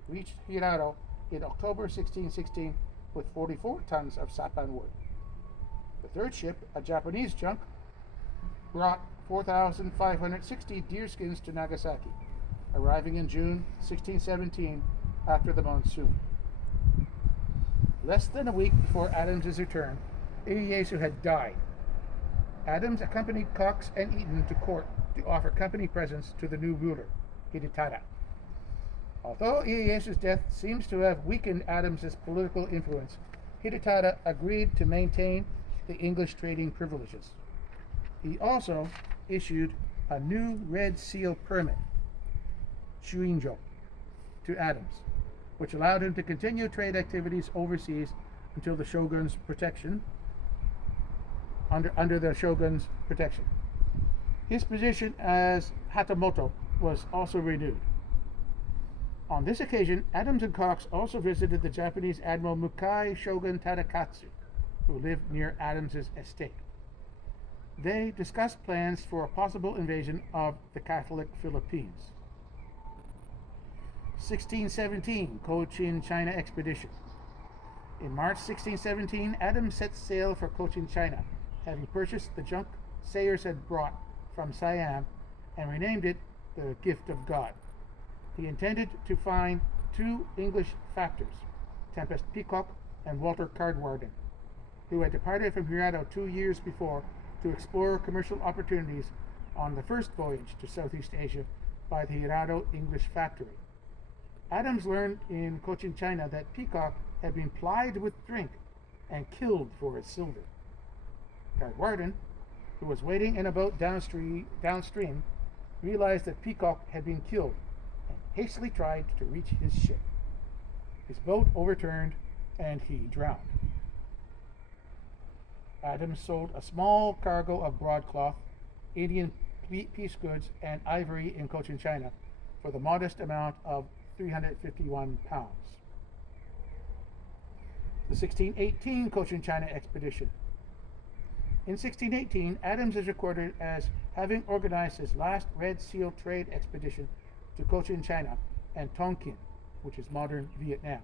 reached Hirado in October 1616 with 44 tons of sapan wood. The third ship, a Japanese junk, brought 4,560 deerskins to Nagasaki, arriving in June 1617 after the monsoon. Less than a week before Adams's return, Ieyasu had died. Adams accompanied Cox and Eaton to court to offer company presents to the new ruler, Hidetada. Although Ieyasu's death seems to have weakened Adams's political influence, Hidetada agreed to maintain the English trading privileges. He also issued a new Red Seal permit, Shuinjo, to Adams, which allowed him to continue trade activities overseas until the Shogun's protection, under the Shogun's protection. His position as Hatamoto was also renewed. On this occasion, Adams and Cox also visited the Japanese Admiral Mukai Shogun Tadakatsu, who lived near Adams's estate. They discussed plans for a possible invasion of the Catholic Philippines. 1617 Cochin China expedition. In March 1617, Adams set sail for Cochin China, having purchased the junk Sayers had brought from Siam and renamed it the Gift of God. He intended to find 2 English factors, Tempest Peacock and Walter Cardwarden, who had departed from Hirado 2 years before to explore commercial opportunities on the first voyage to Southeast Asia by the Hirado English factory. Adams learned in Cochin China that Peacock had been plied with drink and killed for its silver. Warden, who was waiting in a boat downstream, realized that Peacock had been killed and hastily tried to reach his ship. His boat overturned and he drowned. Adams sold a small cargo of broadcloth, Indian piece goods, and ivory in Cochin China for the modest amount of 351 pounds. The 1618 Cochin China expedition. In 1618, Adams is recorded as having organized his last Red Seal trade expedition to Cochin China and Tonkin, which is modern Vietnam.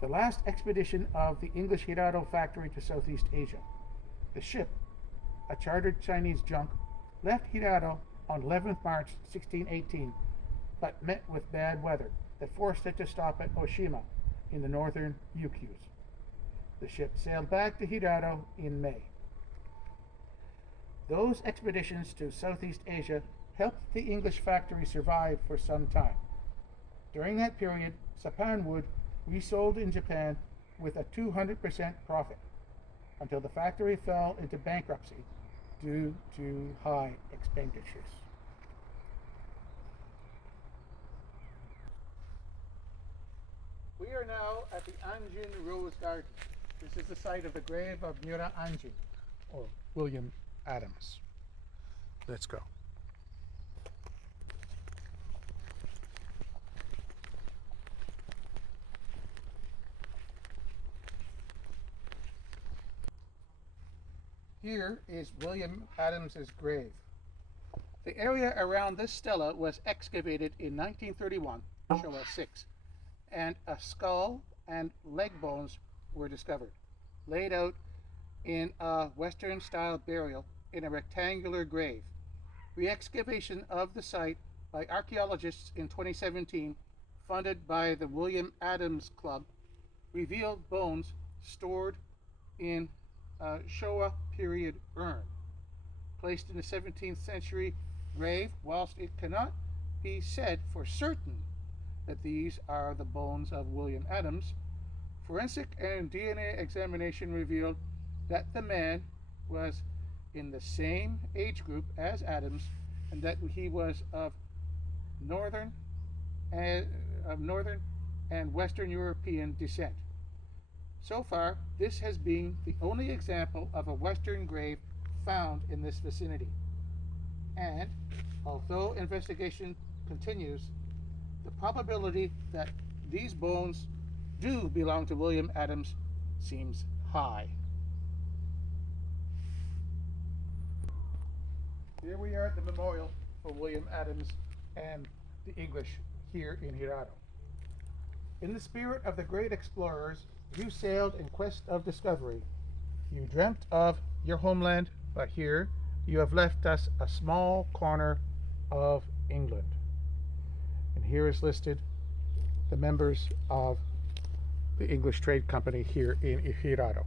The last expedition of the English Hirado factory to Southeast Asia. The ship, a chartered Chinese junk, left Hirado on 11th March 1618, but met with bad weather that forced it to stop at Oshima in the northern Ryukyus. The ship sailed back to Hirado in May. Those expeditions to Southeast Asia helped the English factory survive for some time. During that period, Sapan wood resold in Japan with a 200% profit until the factory fell into bankruptcy due to high expenditures. We are now at the Anjin Rose Garden. This is the site of the grave of Miura Anjin, or William Adams. Let's go. Here is William Adams's grave. The area around this stela was excavated in 1931, Showa 6, and a skull and leg bones were discovered, laid out in a Western-style burial in a rectangular grave. Re-excavation of the site by archaeologists in 2017, funded by the William Adams Club, revealed bones stored in a Showa period urn, placed in the 17th century grave. Whilst it cannot be said for certain that these are the bones of William Adams, forensic and DNA examination revealed that the man was in the same age group as Adams and that he was of northern and Western European descent. So far, this has been the only example of a Western grave found in this vicinity. And although investigation continues, the probability that these bones do belong to William Adams seems high. Here we are at the memorial for William Adams and the English here in Hirado. In the spirit of the great explorers, you sailed in quest of discovery. You dreamt of your homeland, but here you have left us a small corner of England. And here is listed the members of the English Trade Company here in Hirado.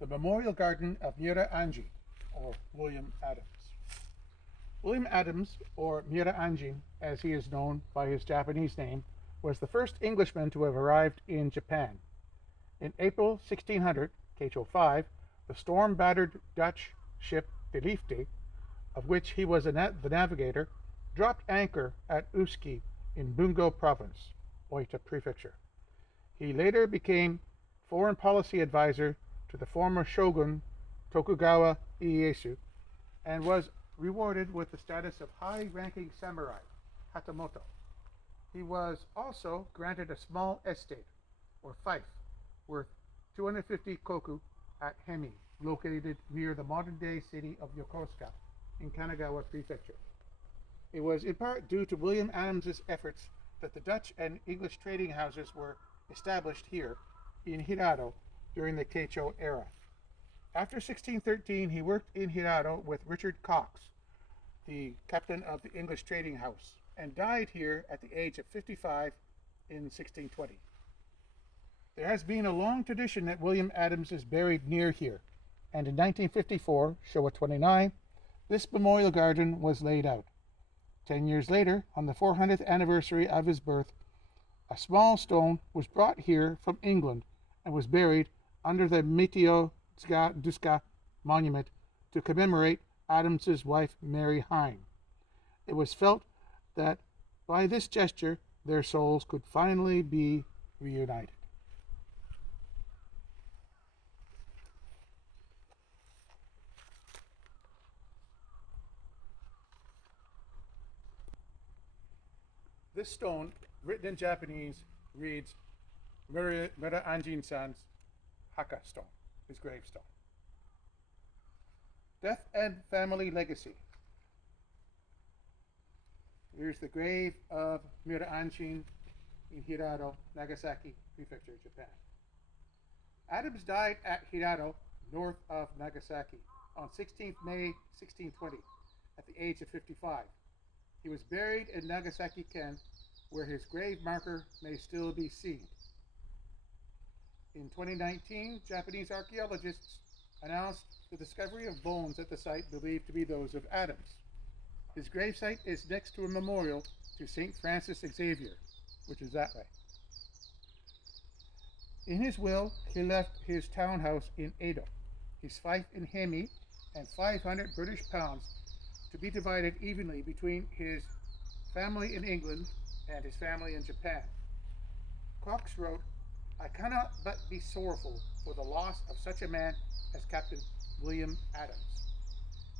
The Memorial Garden of Miura Anjin, or William Adams. William Adams, or Miura Anjin, as he is known by his Japanese name, was the first Englishman to have arrived in Japan. In April 1600, Keicho 5, the storm-battered Dutch ship De Liefde, of which he was the navigator, dropped anchor at Usuki in Bungo Province, Oita Prefecture. He later became foreign policy advisor to the former shogun Tokugawa Ieyasu and was rewarded with the status of high-ranking samurai, Hatamoto. He was also granted a small estate, or fief, worth 250 koku at Hemi, located near the modern-day city of Yokosuka in Kanagawa Prefecture. It was in part due to William Adams's efforts that the Dutch and English trading houses were established here in Hirado during the Keicho era. After 1613, he worked in Hirado with Richard Cox, the captain of the English trading house, and died here at the age of 55 in 1620. There has been a long tradition that William Adams is buried near here, and in 1954, Showa 29, this memorial garden was laid out. 10 years later, on the 400th anniversary of his birth, a small stone was brought here from England and was buried under the Miteo Duska monument to commemorate Adams's wife Mary Hine. It was felt that by this gesture their souls could finally be reunited. This stone, written in Japanese, reads Miura Anjin-san's Haka stone, his gravestone. Death and family legacy. Here's the grave of Miura Anjin in Hirado, Nagasaki Prefecture, Japan. Adams died at Hirado, north of Nagasaki, on 16th May 1620, at the age of 55. He was buried in Nagasaki, Ken, where his grave marker may still be seen. In 2019, Japanese archaeologists announced the discovery of bones at the site believed to be those of Adams. His gravesite is next to a memorial to St. Francis Xavier, which is that way. In his will, he left his townhouse in Edo, his fief in Hemi, and 500 British pounds to be divided evenly between his family in England and his family in Japan. Cox wrote, "I cannot but be sorrowful for the loss of such a man as Captain William Adams.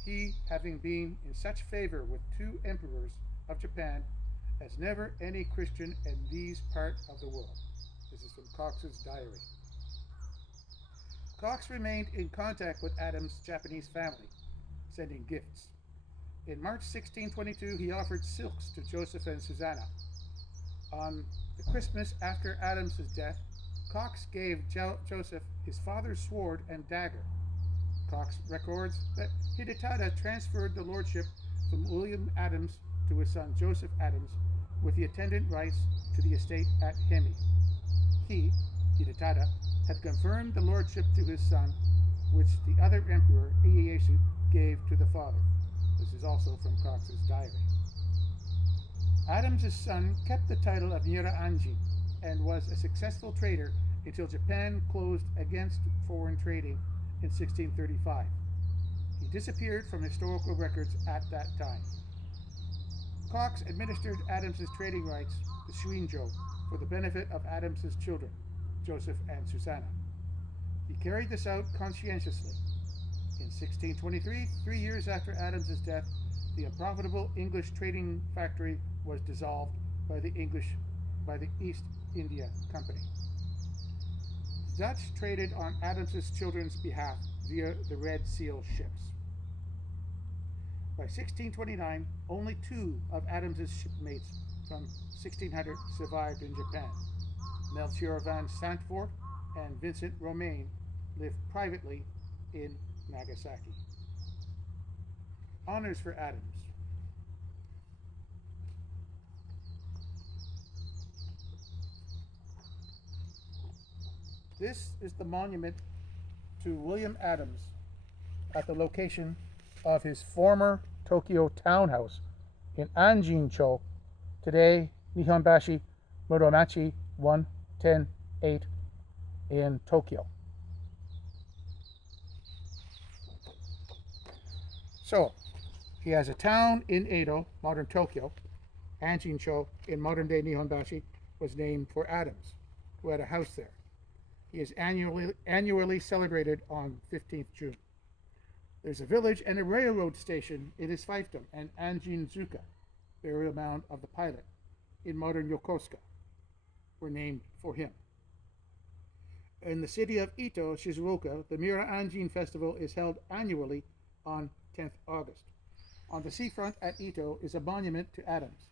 He, having been in such favor with two emperors of Japan, as never any Christian in these part of the world." This is from Cox's diary. Cox remained in contact with Adams' Japanese family, sending gifts. In March 1622, he offered silks to Joseph and Susanna. On the Christmas after Adams' death, Cox gave Joseph his father's sword and dagger. Cox records that Hidetada transferred the lordship from William Adams to his son Joseph Adams with the attendant rights to the estate at Hemi. He, Hidetada, had confirmed the lordship to his son, which the other emperor, Ieyasu, gave to the father. This is also from Cox's diary. Adams' son kept the title of Miura Anjin and was a successful trader until Japan closed against foreign trading in 1635. He disappeared from historical records at that time. Cox administered Adams' trading rights to Shuinjo for the benefit of Adams' children, Joseph and Susanna. He carried this out conscientiously. In 1623, 3 years after Adams' death, the unprofitable English trading factory was dissolved by the East India Company. The Dutch traded on Adams' children's behalf via the Red Seal ships. By 1629, only 2 of Adams' shipmates from 1600 survived in Japan. Melchior van Santvoort and Vincent Romaine lived privately in Nagasaki. Honors for Adams. This is the monument to William Adams at the location of his former Tokyo townhouse in Anjin-cho, today Nihonbashi Muromachi 110-8 in Tokyo. So, he has a town in Edo, modern Tokyo. Anjin-cho in modern-day Nihonbashi was named for Adams, who had a house there. He is annually celebrated on 15th June. There's a village and a railroad station in his fiefdom, and Anjin-zuka, burial mound of the pilot, in modern Yokosuka, were named for him. In the city of Ito, Shizuoka, the Miura Anjin Festival is held annually on 10th August. On the seafront at Ito is a monument to Adams.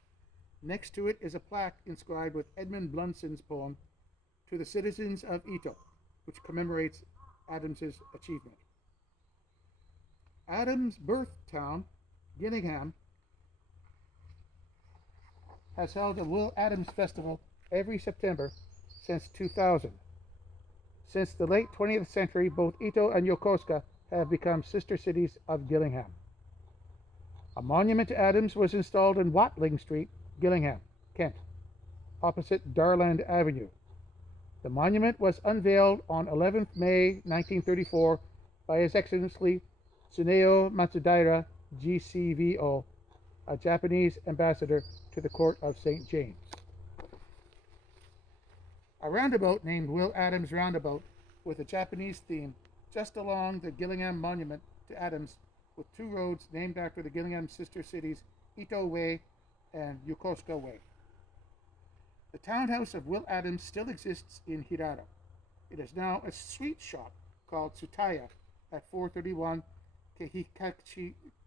Next to it is a plaque inscribed with Edmund Blunson's poem, "To the Citizens of Ito," which commemorates Adams's achievement. Adams' birth town, Gillingham, has held a Will Adams Festival every September since 2000. Since the late 20th century, both Ito and Yokosuka have become sister cities of Gillingham. A monument to Adams was installed in Watling Street, Gillingham, Kent, opposite Darland Avenue. The monument was unveiled on 11th May 1934 by His Excellency Tsuneo Matsudaira, GCVO, a Japanese ambassador to the court of St. James. A roundabout named Will Adams Roundabout with a Japanese theme just along the Gillingham Monument to Adams, with two roads named after the Gillingham sister cities Ito Way and Yokosuka Way. The townhouse of Will Adams still exists in Hirado. It is now a sweet shop called Tsutaya at 431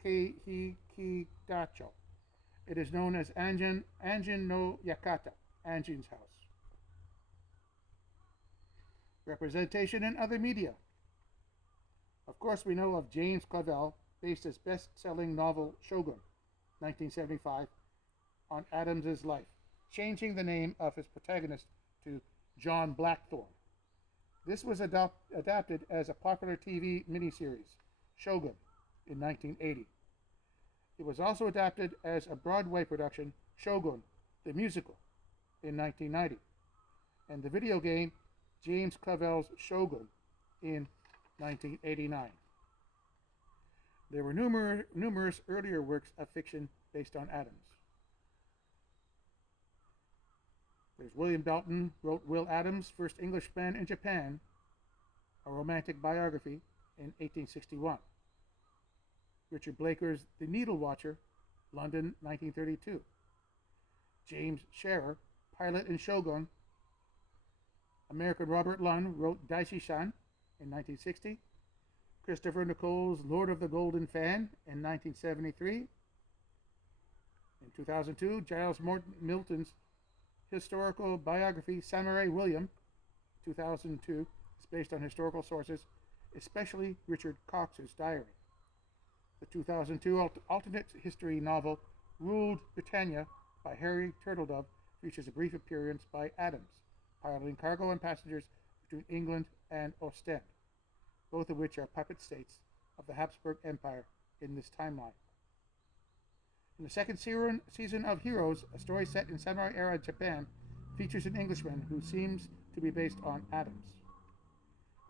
Keihikidacho. It is known as Anjin no Yakata, Anjin's house. Representation in other media. Of course, we know of James Clavell, based his best-selling novel Shogun, 1975, on Adams's life, changing the name of his protagonist to John Blackthorne. This was adapted as a popular TV miniseries, Shogun, in 1980. It was also adapted as a Broadway production, Shogun, the musical, in 1990, and the video game, James Clavell's Shogun, in 1989. There were numerous earlier works of fiction based on Adams. There's William Dalton wrote Will Adams, First Englishman in Japan, a romantic biography, in 1861. Richard Blaker's The Needle Watcher, London, 1932. James Scherer, Pilot in Shogun. American Robert Lunn wrote Daishi-san in 1960. Christopher Nicole's Lord of the Golden Fan in 1973. In 2002, Giles Milton's historical biography Samurai William, 2002, is based on historical sources, especially Richard Cox's diary. The 2002 alternate history novel Ruled Britannia by Harry Turtledove features a brief appearance by Adams, piloting cargo and passengers between England and Ostend, both of which are puppet states of the Habsburg Empire in this timeline. In the second season of Heroes, a story set in samurai-era Japan, features an Englishman who seems to be based on Adams.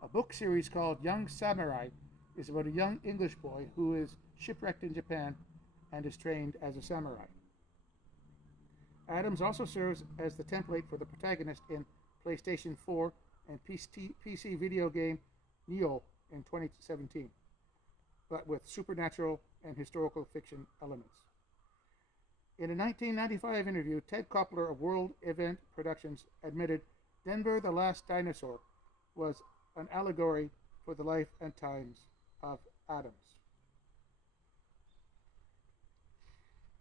A book series called Young Samurai is about a young English boy who is shipwrecked in Japan and is trained as a samurai. Adams also serves as the template for the protagonist in PlayStation 4 and PC video game Neo in 2017, but with supernatural and historical fiction elements. In a 1995 interview, Ted Koppler of World Event Productions admitted Denver the Last Dinosaur was an allegory for the life and times of Adams.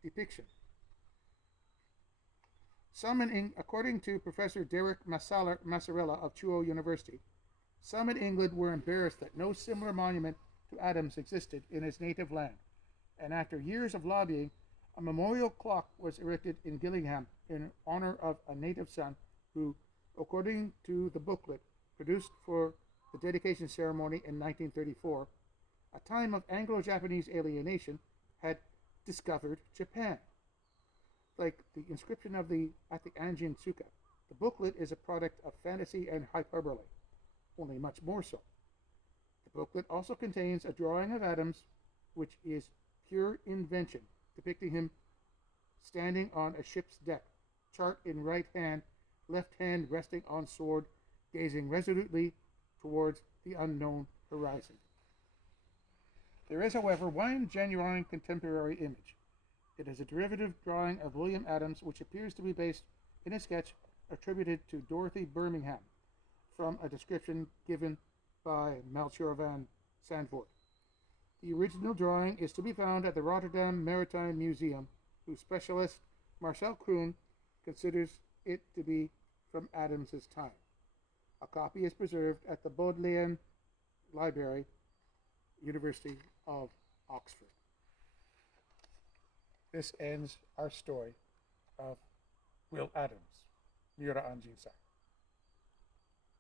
Depiction. According to Professor Derek Massarella of Chuo University, some in England were embarrassed that no similar monument to Adams existed in his native land, and after years of lobbying, a memorial clock was erected in Gillingham in honor of a native son who, according to the booklet produced for the dedication ceremony in 1934, a time of Anglo-Japanese alienation, had discovered Japan. Like the inscription at the Anjin-Suka, the booklet is a product of fantasy and hyperbole, only much more so. The booklet also contains a drawing of Adams, which is pure invention, depicting him standing on a ship's deck, chart in right hand, left hand resting on sword, gazing resolutely towards the unknown horizon. There is, however, one genuine contemporary image. It is a derivative drawing of William Adams, which appears to be based in a sketch attributed to Dorothy Birmingham from a description given by Melchior van Sandvoort. The original drawing is to be found at the Rotterdam Maritime Museum, whose specialist Marcel Kroon considers it to be from Adams's time. A copy is preserved at the Bodleian Library, University of Oxford. This ends our story of Will Adams, Miura Anjin-san.